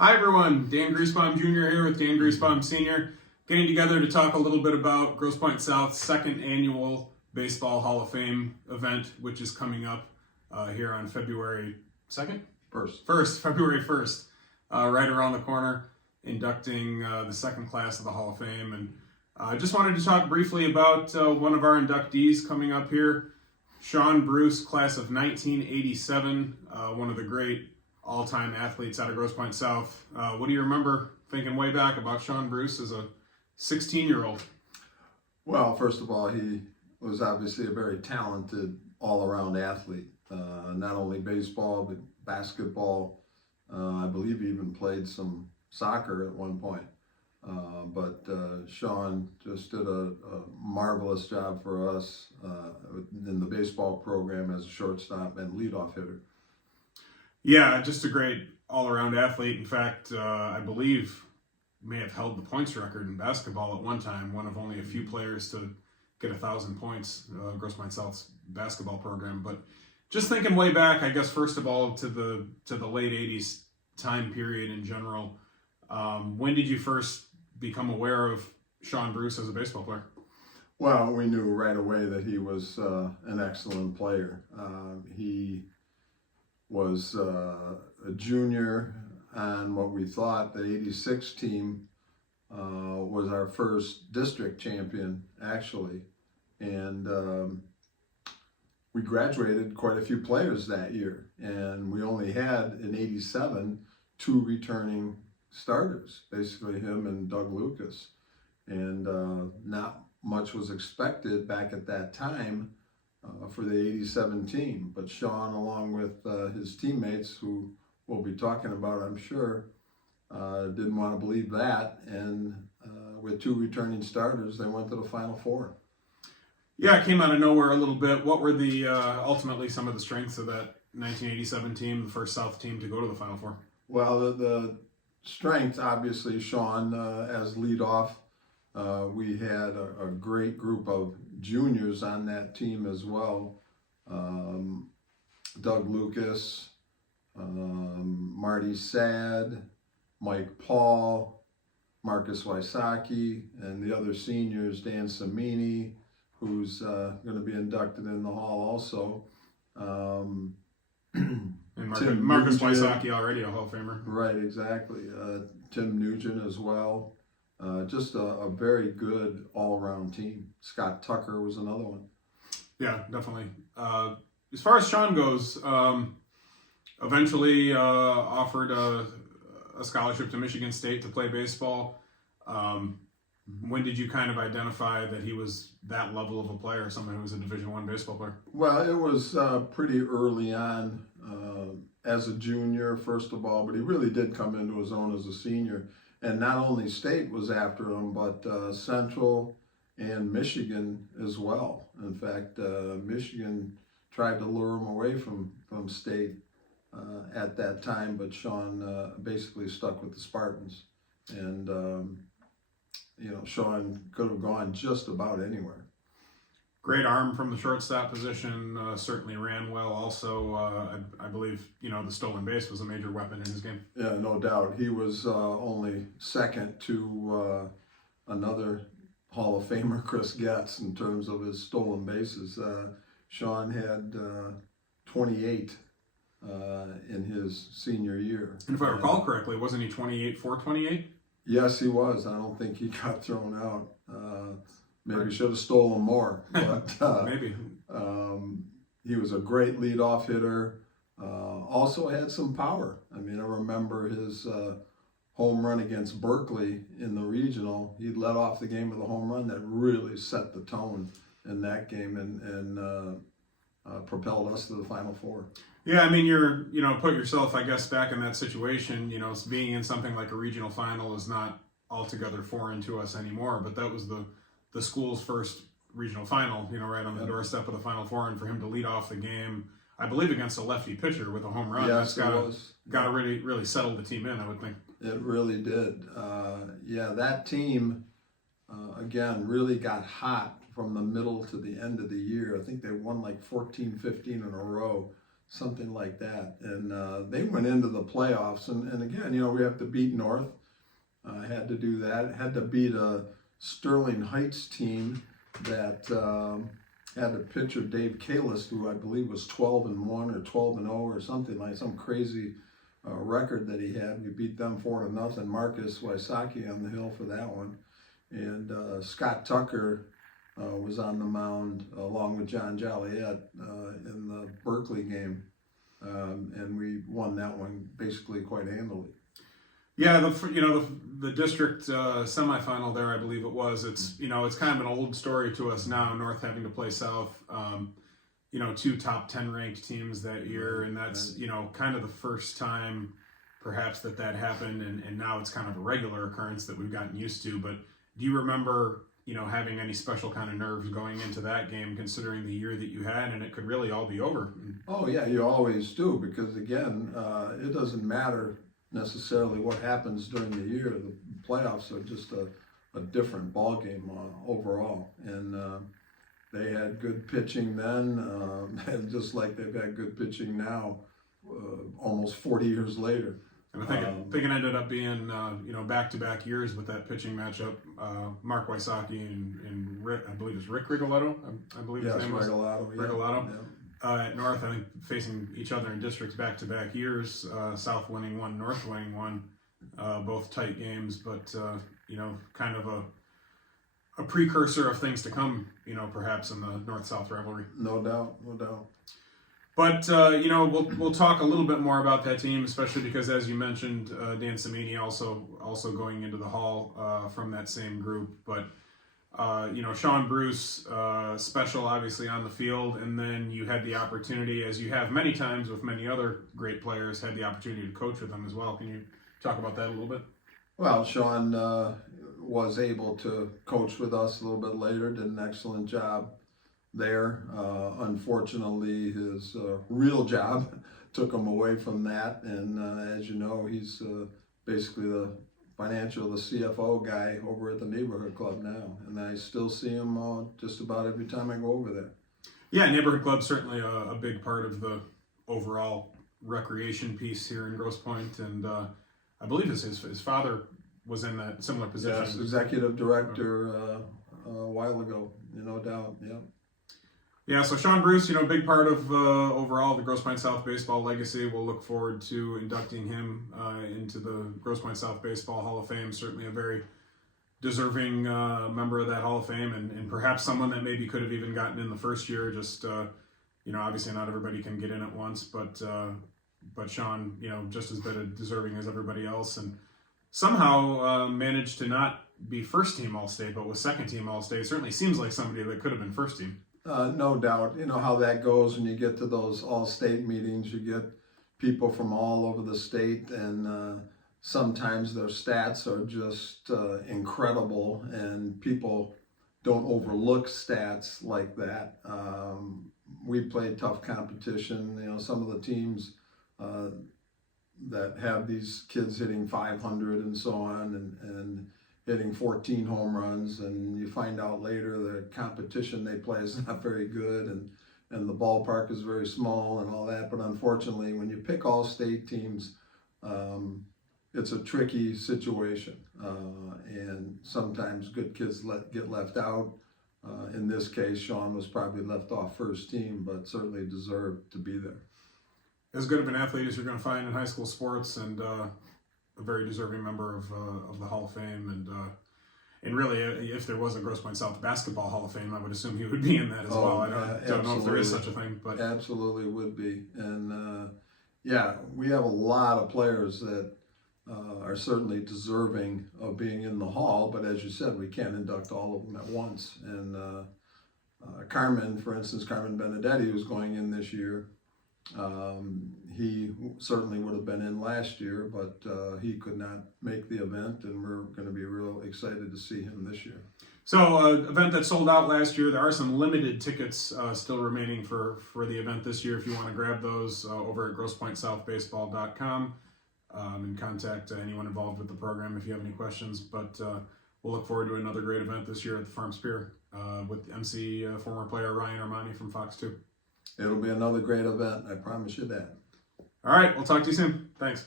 Hi everyone, Dan Griesbaum Jr. here with Dan Griesbaum Sr. Getting together to talk a little bit about Grosse Pointe South's second annual Baseball Hall of Fame event, which is coming up here on February 2nd? February 1st, right around the corner, inducting the second class of the Hall of Fame. And I just wanted to talk briefly about one of our inductees coming up here, Sean Bruce, class of 1987, one of the great all-time athletes out of Grosse Pointe South. What do you remember thinking way back about Sean Bruce as a 16-year-old? Well, first of all, he was obviously a very talented all-around athlete. Not only baseball, but basketball. I believe he even played some soccer at one point. But Sean just did a marvelous job for us in the baseball program as a shortstop and leadoff hitter. Yeah, just a great all-around athlete. In fact, I believe may have held the points record in basketball at one time, one of only a few players to get 1,000 points, Grosse Pointe South's basketball program. But just thinking way back, I guess, first of all, to the late 80s time period in general, when did you first become aware of Sean Bruce as a baseball player? Well, we knew right away that he was an excellent player. He was a junior on what we thought the 86 team was our first district champion, actually. And we graduated quite a few players that year. And we only had, in 87, 2 returning starters, basically him and Doug Lucas. And not much was expected back at that time for the 87 team, but Sean, along with his teammates, who we'll be talking about, I'm sure, didn't want to believe that, and with 2 returning starters, they went to the Final Four. Yeah, it came out of nowhere a little bit. What were the ultimately some of the strengths of that 1987 team, the first South team to go to the Final Four? Well, the strength, obviously, Sean as leadoff. We had a great group of juniors on that team as well. Doug Lucas, Marty Sad, Mike Paul, Marcus Wysocki, and the other seniors, Dan Samini, who's going to be inducted in the Hall also. And Marcus Wysocki, already a Hall of Famer. Right, exactly. Tim Nugent as well. Just a very good all-around team. Scott Tucker was another one. Yeah, definitely. As far as Sean goes, eventually offered a scholarship to Michigan State to play baseball. When did you kind of identify that he was that level of a player, someone who was a Division I baseball player? Well, it was pretty early on as a junior, first of all, but he really did come into his own as a senior. And not only State was after him, but Central and Michigan as well. In fact, Michigan tried to lure him away from State at that time, but Sean basically stuck with the Spartans. And, Sean could have gone just about anywhere. Great arm from the shortstop position, certainly ran well. Also, I believe, the stolen base was a major weapon in his game. Yeah, no doubt. He was only second to another Hall of Famer, Chris Getz, in terms of his stolen bases. Sean had 28 in his senior year. And if I recall correctly, wasn't he 28 for 28? Yes, he was. I don't think he got thrown out. Maybe should have stolen more, but maybe. He was a great leadoff hitter. Also had some power. I mean, I remember his home run against Berkeley in the regional. He led off the game with a home run that really set the tone in that game and propelled us to the Final Four. Yeah, I mean, put yourself, I guess, back in that situation. Being in something like a regional final is not altogether foreign to us anymore, but that was the school's first regional final, right on the doorstep of the Final Four, and for him to lead off the game, I believe against a lefty pitcher with a home run, yes, that's got to really settle the team in, I would think. It really did. That team, again, really got hot from the middle to the end of the year. I think they won like 14, 15 in a row. something like that. And they went into the playoffs, and again, we have to beat North. Had to do that. Had to beat a Sterling Heights team that had a pitcher, Dave Kalis, who I believe was 12-1 or 12-0 or something like some crazy record that he had. We beat them 4-0. Marcus Wysocki on the hill for that one, and Scott Tucker was on the mound along with John Joliet in the Berkeley game, and we won that one basically quite handily. Yeah, the district semifinal there, I believe it was. It's it's kind of an old story to us now. North having to play South. 2 top 10 ranked teams that year, and that's kind of the first time perhaps that happened, and now it's kind of a regular occurrence that we've gotten used to. But do you remember having any special kind of nerves going into that game, considering the year that you had, and it could really all be over? Oh yeah, you always do, because again, it doesn't matter necessarily what happens during the year. The playoffs are just a different ball game overall, and they had good pitching then, and just like they've had good pitching now, almost 40 years later. And I think it ended up being back-to-back years with that pitching matchup. Mark Wysocki and Rick, I believe it's Rick Rigoletto. I believe his name was Rigoletto. Yeah. At North, I think facing each other in districts back-to-back years. South winning one, North winning one, both tight games, but kind of a precursor of things to come. Perhaps in the North-South rivalry. No doubt. But we'll talk a little bit more about that team, especially because, as you mentioned, Dan Samini also going into the Hall from that same group. But Sean Bruce, special obviously on the field, and then you had the opportunity, as you have many times with many other great players, had the opportunity to coach with them as well. Can you talk about that a little bit? Well, Sean was able to coach with us a little bit later, did an excellent job there. Unfortunately, his real job took him away from that, and as you know, he's basically the CFO guy over at the neighborhood club now, and I still see him just about every time I go over there. Yeah, neighborhood club certainly a big part of the overall recreation piece here in Grosse Pointe, and I believe his father was in that similar position. Yes, executive director a while ago, no doubt. Yeah. Yeah, so Sean Bruce, big part of overall the Grosse Pointe South baseball legacy. We'll look forward to inducting him into the Grosse Pointe South Baseball Hall of Fame. Certainly a very deserving member of that Hall of Fame, and perhaps someone that maybe could have even gotten in the first year. Just obviously not everybody can get in at once, but Sean, just as deserving as everybody else, and somehow managed to not be first team All-State, but was second team All-State. Certainly seems like somebody that could have been first team. No doubt. You know how that goes when you get to those all-state meetings. You get people from all over the state, and sometimes their stats are just incredible, and people don't overlook stats like that. We played tough competition. Some of the teams that have these kids hitting 500 and so on, and hitting 14 home runs, and you find out later the competition they play is not very good, and the ballpark is very small and all that. But unfortunately, when you pick all state teams, it's a tricky situation, and sometimes good kids get left out. In this case, Sean was probably left off first team, but certainly deserved to be there. As good of an athlete as you're going to find in high school sports, and a very deserving member of the Hall of Fame, and really, if there was a Grosse Pointe South Basketball Hall of Fame, I would assume he would be in that as well. I don't know if there is such a thing, but absolutely would be. And we have a lot of players that are certainly deserving of being in the Hall, but as you said, we can't induct all of them at once. And Carmen, for instance, Carmen Benedetti, who's going in this year, he certainly would have been in last year, but he could not make the event, and we're going to be real excited to see him this year. So, event that sold out last year. There are some limited tickets still remaining for the event this year. If you want to grab those over at GrossePointeSouthBaseball.com, and contact anyone involved with the program if you have any questions. But we'll look forward to another great event this year at the Farm Spear with MC former player Ryan Armani from Fox 2. It'll be another great event. I promise you that. All right, we'll talk to you soon. Thanks.